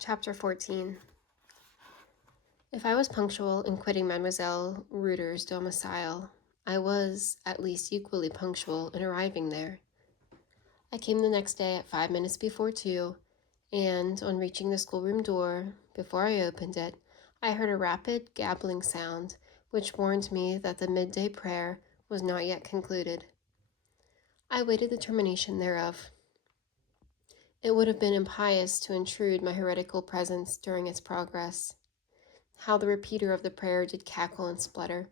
Chapter 14. If I was punctual in quitting Mademoiselle Reuter's domicile, I was, at least, equally punctual in arriving there. I came the next day at 5 minutes before 2, and on reaching the schoolroom door, before I opened it, I heard a rapid, gabbling sound, which warned me that the midday prayer was not yet concluded. I waited the termination thereof. It would have been impious to intrude my heretical presence during its progress. How the repeater of the prayer did cackle and splutter!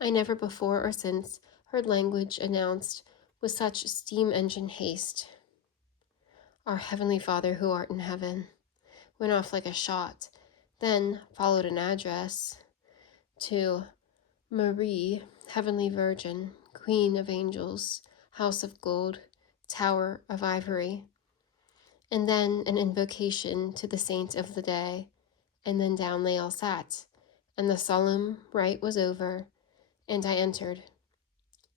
I never before or since heard language announced with such steam-engine haste. Our Heavenly Father who art in heaven went off like a shot. Then followed an address to Marie, Heavenly Virgin, Queen of Angels, House of Gold, Tower of Ivory, and then an invocation to the saint of the day, and then down they all sat, and the solemn rite was over, and I entered,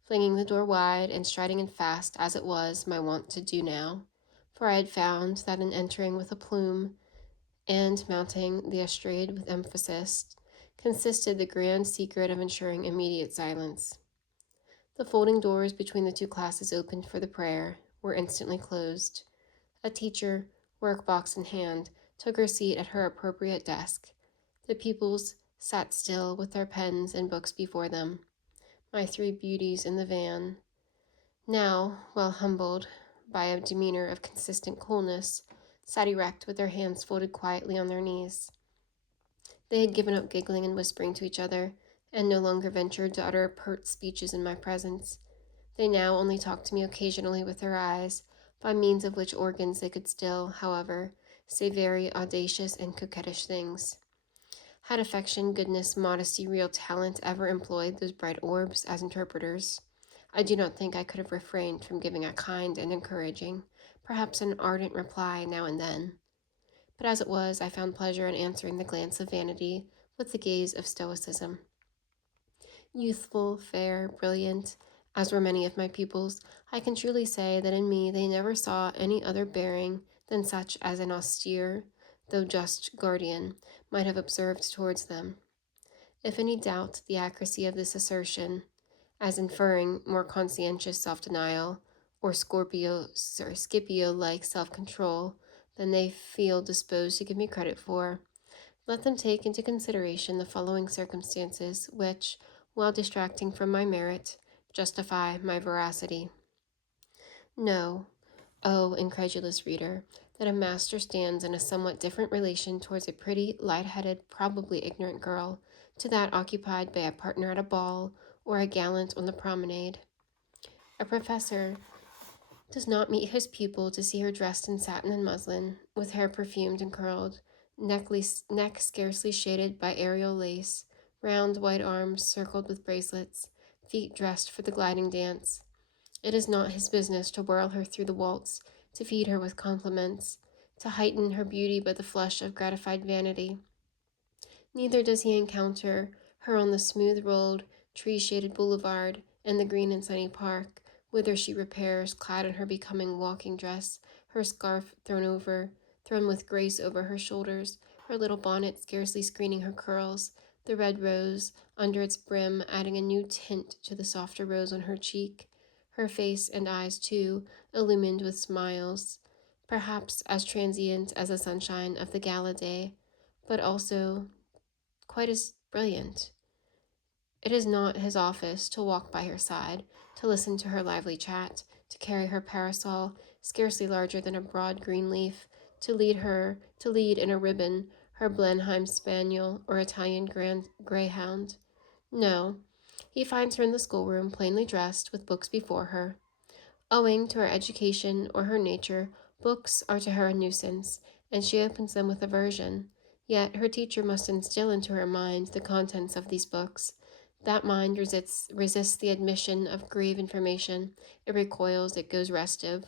flinging the door wide and striding in fast as it was my wont to do now, for I had found that in entering with a plume and mounting the estrade with emphasis consisted the grand secret of ensuring immediate silence. The folding doors between the two classes opened for the prayer were instantly closed. A teacher, work-box in hand, took her seat at her appropriate desk. The pupils sat still with their pens and books before them. My three beauties in the van, now well humbled by a demeanor of consistent coolness, sat erect with their hands folded quietly on their knees. They had given up giggling and whispering to each other, and no longer ventured to utter pert speeches in my presence. They now only talked to me occasionally with their eyes, by means of which organs they could still, however, say very audacious and coquettish things. Had affection, goodness, modesty, real talent ever employed those bright orbs as interpreters, I do not think I could have refrained from giving a kind and encouraging, perhaps an ardent reply now and then. But as it was, I found pleasure in answering the glance of vanity with the gaze of stoicism. Youthful, fair, brilliant, as were many of my pupils, I can truly say that in me they never saw any other bearing than such as an austere, though just guardian, might have observed towards them. If any doubt the accuracy of this assertion, as inferring more conscientious self-denial, or Scipio-like self-control than they feel disposed to give me credit for, let them take into consideration the following circumstances, which, while distracting from my merit, justify my veracity. Know, O incredulous reader, that a master stands in a somewhat different relation towards a pretty, light-headed, probably ignorant girl, to that occupied by a partner at a ball or a gallant on the promenade. A professor does not meet his pupil to see her dressed in satin and muslin, with hair perfumed and curled, neck scarcely shaded by aerial lace, round white arms circled with bracelets, feet dressed for the gliding dance. It is not his business to whirl her through the waltz, to feed her with compliments, to heighten her beauty by the flush of gratified vanity. Neither does he encounter her on the smooth-rolled, tree-shaded boulevard and the green and sunny park, whither she repairs, clad in her becoming walking dress, her scarf thrown with grace over her shoulders, her little bonnet scarcely screening her curls, the red rose under its brim adding a new tint to the softer rose on her cheek, her face and eyes, too, illumined with smiles, perhaps as transient as the sunshine of the gala day, but also quite as brilliant. It is not his office to walk by her side, to listen to her lively chat, to carry her parasol, scarcely larger than a broad green leaf, to lead in a ribbon her Blenheim spaniel or Italian greyhound. No, he finds her in the schoolroom, plainly dressed, with books before her. Owing to her education or her nature, books are to her a nuisance, and she opens them with aversion. Yet her teacher must instill into her mind the contents of these books. That mind resists the admission of grave information. It recoils, it goes restive.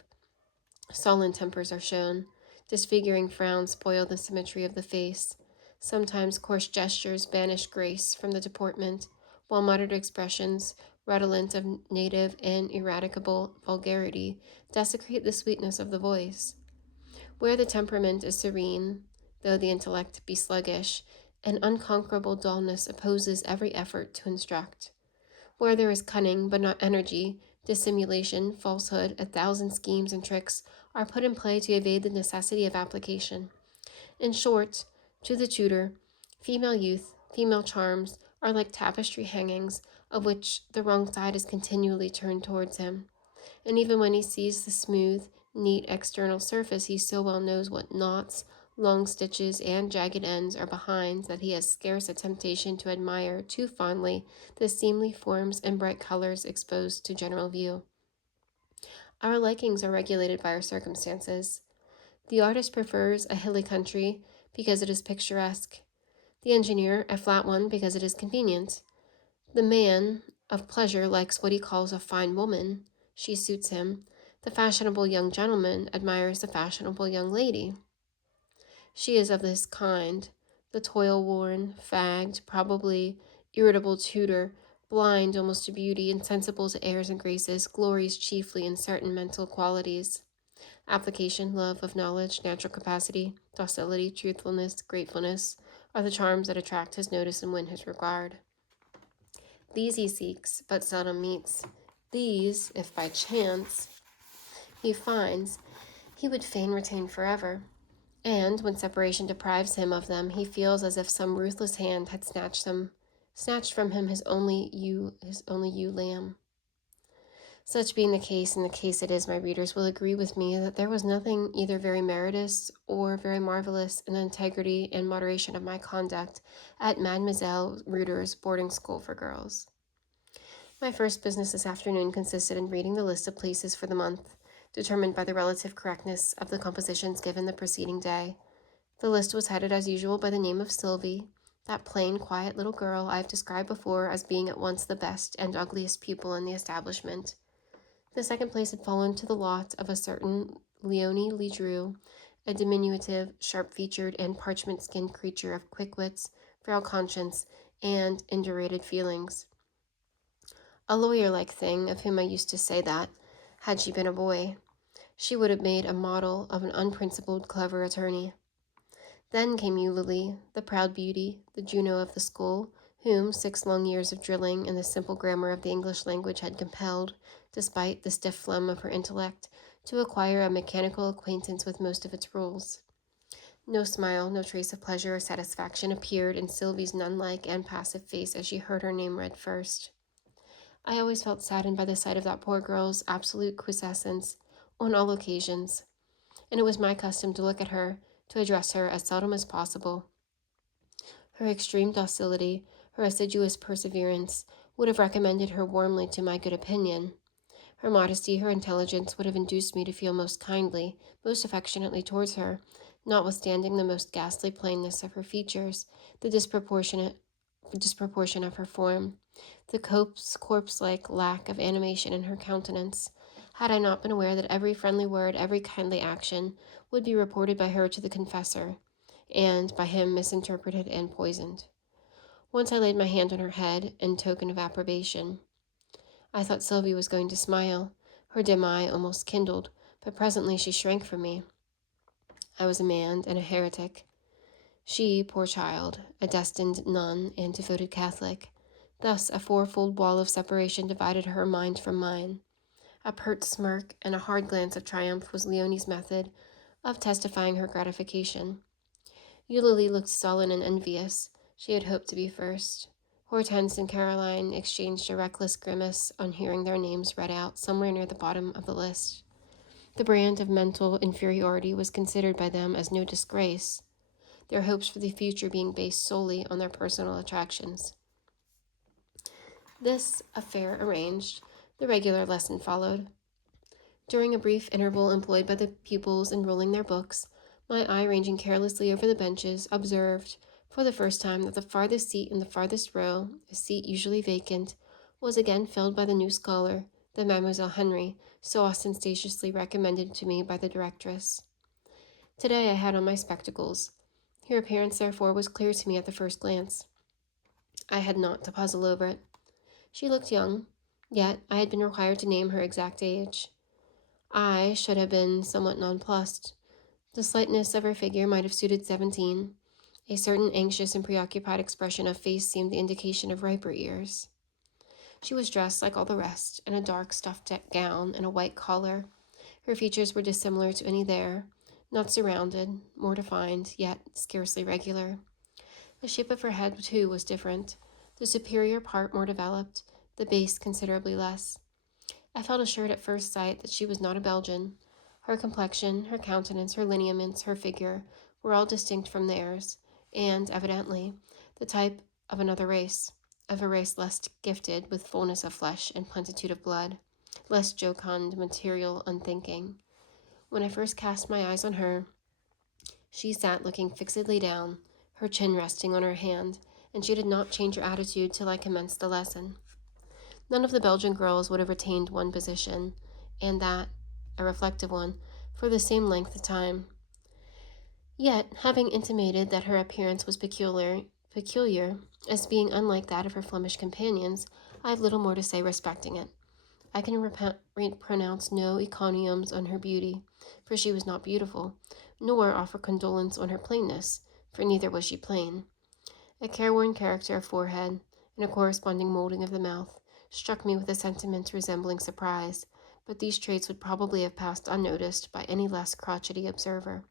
Sullen tempers are shown. Disfiguring frowns spoil the symmetry of the face. Sometimes coarse gestures banish grace from the deportment, while muttered expressions, redolent of native and ineradicable vulgarity, desecrate the sweetness of the voice. Where the temperament is serene, though the intellect be sluggish, an unconquerable dullness opposes every effort to instruct. Where there is cunning but not energy, dissimulation, falsehood, 1,000 schemes and tricks are put in play to evade the necessity of application. In short, to the tutor, female youth, female charms are like tapestry hangings of which the wrong side is continually turned towards him. And even when he sees the smooth, neat external surface, he so well knows what knots, long stitches, and jagged ends are behind that he has scarce a temptation to admire too fondly the seemly forms and bright colors exposed to general view. Our likings are regulated by our circumstances. The artist prefers a hilly country because it is picturesque, the engineer a flat one because it is convenient. The man of pleasure likes what he calls a fine woman. She suits him. The fashionable young gentleman admires the fashionable young lady. She is of this kind. The toil-worn, fagged, probably irritable tutor, blind almost to beauty, insensible to airs and graces, glories chiefly in certain mental qualities. Application, love of knowledge, natural capacity, docility, truthfulness, gratefulness are the charms that attract his notice and win his regard. These he seeks, but seldom meets. These, if by chance he finds, he would fain retain forever. And when separation deprives him of them, he feels as if some ruthless hand had snatched from him his only ewe lamb. Such being the case, and the case it is, my readers will agree with me that there was nothing either very meritorious or very marvelous in the integrity and moderation of my conduct at Mademoiselle Reuter's boarding school for girls. My first business this afternoon consisted in reading the list of places for the month, determined by the relative correctness of the compositions given the preceding day. The list was headed as usual by the name of Sylvie, that plain, quiet little girl I have described before as being at once the best and ugliest pupil in the establishment. The second place had fallen to the lot of a certain Leonie Ledru, a diminutive, sharp-featured, and parchment-skinned creature of quick wits, frail conscience, and indurated feelings. A lawyer-like thing, of whom I used to say that, had she been a boy, she would have made a model of an unprincipled, clever attorney. Then came Eulalie, the proud beauty, the Juno of the school, whom 6 long years of drilling in the simple grammar of the English language had compelled, despite the stiff phlegm of her intellect, to acquire a mechanical acquaintance with most of its rules. No smile, no trace of pleasure or satisfaction appeared in Sylvie's nun-like and passive face as she heard her name read first. I always felt saddened by the sight of that poor girl's absolute quiescence on all occasions, and it was my custom to look at her, to address her as seldom as possible. Her extreme docility, her assiduous perseverance, would have recommended her warmly to my good opinion. Her modesty, her intelligence would have induced me to feel most kindly, most affectionately towards her, notwithstanding the most ghastly plainness of her features, the disproportion of her form, the corpse-like lack of animation in her countenance, had I not been aware that every friendly word, every kindly action, would be reported by her to the confessor, and by him misinterpreted and poisoned. Once I laid my hand on her head in token of approbation. I thought Sylvie was going to smile. Her dim eye almost kindled, but presently she shrank from me. I was a man and a heretic. She, poor child, a destined nun and devoted Catholic. Thus a fourfold wall of separation divided her mind from mine. A pert smirk and a hard glance of triumph was Leonie's method of testifying her gratification. Eulalie looked sullen and envious. She had hoped to be first. Hortense and Caroline exchanged a reckless grimace on hearing their names read out somewhere near the bottom of the list. The brand of mental inferiority was considered by them as no disgrace, their hopes for the future being based solely on their personal attractions. This affair arranged, the regular lesson followed. During a brief interval employed by the pupils in rolling their books, my eye ranging carelessly over the benches, observed, for the first time, that the farthest seat in the farthest row, a seat usually vacant, was again filled by the new scholar, the Mademoiselle Henry, so ostentatiously recommended to me by the directress. Today I had on my spectacles. Her appearance, therefore, was clear to me at the first glance. I had not to puzzle over it. She looked young, yet I had been required to name her exact age. I should have been somewhat nonplussed. The slightness of her figure might have suited 17. A certain anxious and preoccupied expression of face seemed the indication of riper years. She was dressed like all the rest, in a dark stuffed gown and a white collar. Her features were dissimilar to any there, not surrounded, more defined, yet scarcely regular. The shape of her head, too, was different, the superior part more developed, the base considerably less. I felt assured at first sight that she was not a Belgian. Her complexion, her countenance, her lineaments, her figure were all distinct from theirs, and, evidently, the type of another race, of a race less gifted with fullness of flesh and plenitude of blood, less jocund, material, unthinking. When I first cast my eyes on her, she sat looking fixedly down, her chin resting on her hand, and she did not change her attitude till I commenced the lesson. None of the Belgian girls would have retained one position, and that, a reflective one, for the same length of time. Yet, having intimated that her appearance was peculiar, as being unlike that of her Flemish companions, I have little more to say respecting it. I can pronounce no encomiums on her beauty, for she was not beautiful, nor offer condolence on her plainness, for neither was she plain. A careworn character of forehead, and a corresponding molding of the mouth, struck me with a sentiment resembling surprise, but these traits would probably have passed unnoticed by any less crotchety observer.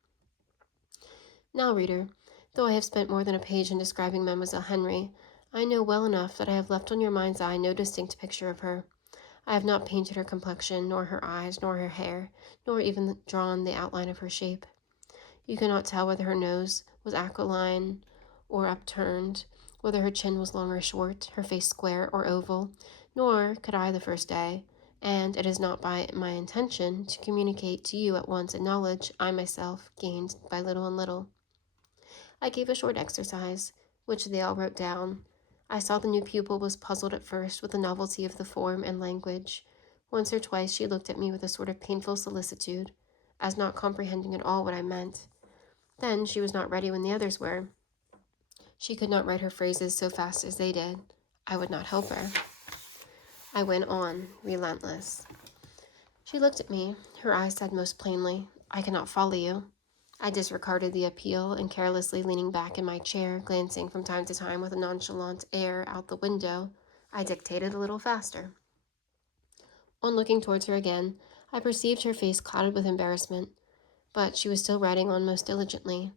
Now, reader, though I have spent more than a page in describing Mademoiselle Henry, I know well enough that I have left on your mind's eye no distinct picture of her. I have not painted her complexion, nor her eyes, nor her hair, nor even drawn the outline of her shape. You cannot tell whether her nose was aquiline or upturned, whether her chin was long or short, her face square or oval, nor could I the first day, and it is not by my intention to communicate to you at once a knowledge I myself gained by little and little. I gave a short exercise, which they all wrote down. I saw the new pupil was puzzled at first with the novelty of the form and language. Once or twice she looked at me with a sort of painful solicitude, as not comprehending at all what I meant. Then she was not ready when the others were. She could not write her phrases so fast as they did. I would not help her. I went on, relentless. She looked at me. Her eyes said most plainly, "I cannot follow you." I disregarded the appeal, and carelessly leaning back in my chair, glancing from time to time with a nonchalant air out the window, I dictated a little faster. On looking towards her again, I perceived her face clouded with embarrassment, but she was still writing on most diligently.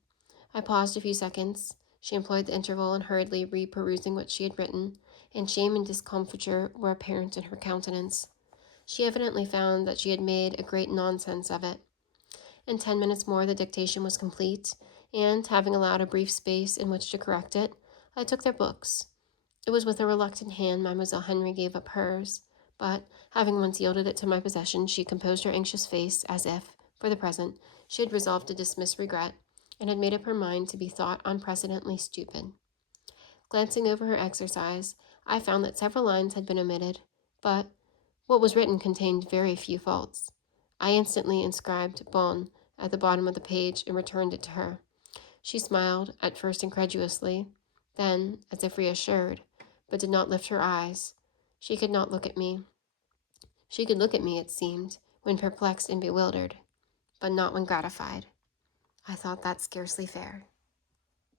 I paused a few seconds. She employed the interval in hurriedly re-perusing what she had written, and shame and discomfiture were apparent in her countenance. She evidently found that she had made a great nonsense of it. In 10 minutes more the dictation was complete, and, having allowed a brief space in which to correct it, I took their books. It was with a reluctant hand Mademoiselle Henry gave up hers, but, having once yielded it to my possession, she composed her anxious face, as if, for the present, she had resolved to dismiss regret, and had made up her mind to be thought unprecedentedly stupid. Glancing over her exercise, I found that several lines had been omitted, but what was written contained very few faults. I instantly inscribed "Bon" at the bottom of the page and returned it to her. She smiled, at first incredulously, then as if reassured, but did not lift her eyes. She could not look at me. She could look at me, it seemed, when perplexed and bewildered, but not when gratified. I thought that scarcely fair.